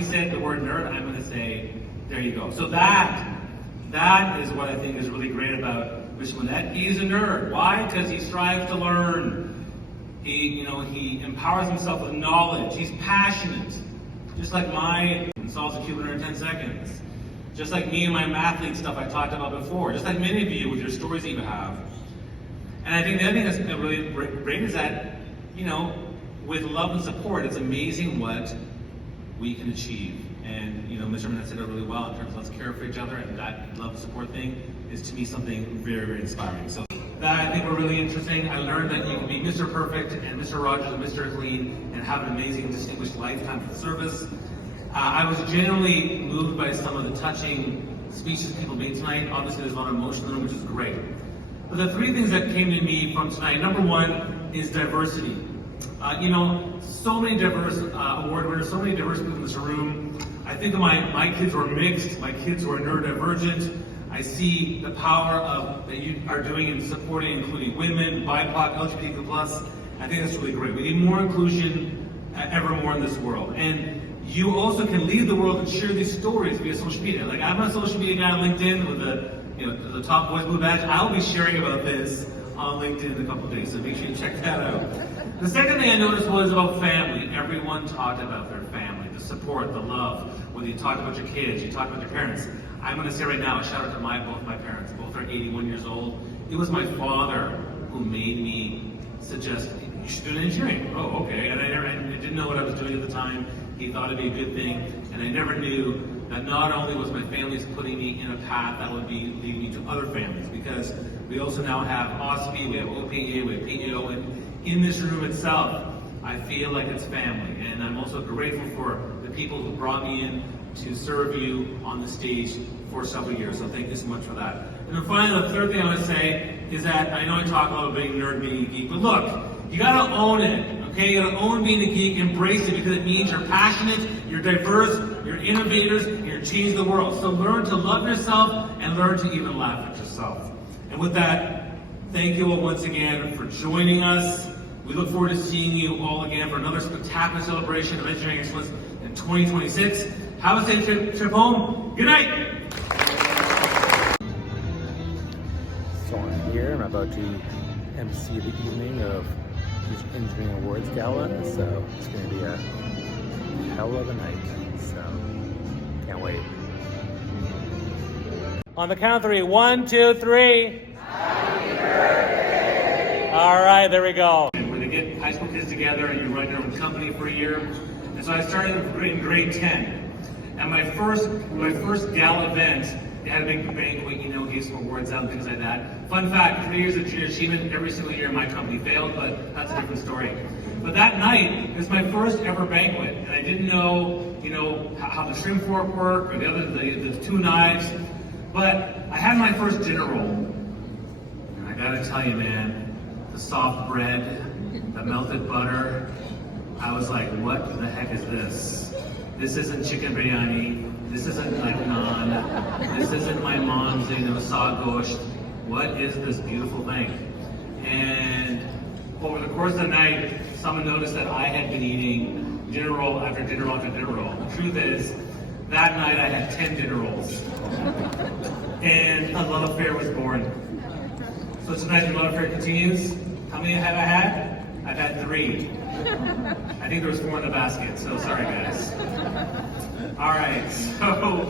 somebody said the word nerd, I'm going to say, there you go. So that is what I think is really great about Mr. Winnett. He's a nerd. Why? Because he strives to learn. He empowers himself with knowledge. He's passionate. Just like solves a cube in 10 seconds. Just like me and my mathlete stuff I talked about before. Just like many of you with your stories that you have. And I think the other thing that's really great is that, with love and support, it's amazing what we can achieve. And, Mr. Winnett said it really well in terms of let's care for each other, and that love and support thing is to me something very, very inspiring. So that I think were really interesting. I learned that you can be Mr. Perfect and Mr. Rogers and Mr. Clean and have an amazing, distinguished lifetime for the service. I was genuinely moved by some of the touching speeches people made tonight. Obviously, there's a lot of emotion in them, which is great. But the three things that came to me from tonight, number one is diversity. So many diverse award winners, so many diverse people in this room. I think of my kids who are mixed, my kids who are neurodivergent. I see the power that you are doing in supporting, including women, BIPOC, LGBTQ+. I think that's really great. We need more inclusion ever more in this world. And you also can lead the world and share these stories via social media. Like I'm a social media guy on LinkedIn with the top voice blue badge. I'll be sharing about this on LinkedIn in a couple of days, so make sure you check that out. The second thing I noticed was about family. Everyone talked about their family, the support, the love. Whether you talked about your kids, you talked about your parents. I'm going to say right now, a shout out to both my parents. Both are 81 years old. It was my father who made me suggest you should do engineering. Oh, okay. And I didn't know what I was doing at the time. He thought it'd be a good thing, and I never knew that not only was my family putting me in a path that would be leading me to other families, because we also now have OSPE, we have OPE, we have PEO, and in this room itself, I feel like it's family. And I'm also grateful for the people who brought me in to serve you on the stage for several years. So thank you so much for that. And then finally, the third thing I want to say is that I know I talk about being a nerd, being a geek, but look, you gotta own it, okay? You gotta own being a geek, embrace it, because it means you're passionate, you're diverse, you're innovators, and you're changing the world. So learn to love yourself and learn to even laugh at yourself. And with that, thank you all once again for joining us. We look forward to seeing you all again for another spectacular celebration of engineering excellence in 2026. Have a safe trip home. Good night. So I'm here. I'm about to emcee the evening of the Engineering Awards Gala. So it's going to be a hell of a night. So can't wait. On the count of three. 1, 2, 3. Happy birthday. All right, there we go. Where they get high school kids together and you run your own company for a year. And so I started in grade 10. And my first gala event, they had a big banquet, gave some awards out and things like that. Fun fact, 3 years of junior achievement, every single year my company failed, but that's a different story. But that night was my first ever banquet, and I didn't know, how the shrimp fork worked or the two knives. But I had my first dinner roll, and I gotta tell you, man, the soft bread, the melted butter, I was like, what the heck is this? This isn't chicken biryani. This isn't like naan. This isn't my mom's, sagosht. What is this beautiful thing? And over the course of the night, someone noticed that I had been eating dinner roll after dinner roll after dinner roll. The truth is, that night I had 10 dinner rolls. And a love affair was born. So tonight the love affair continues. How many have I had? I've had 3. I think there was 4 in the basket, so sorry guys. All right, so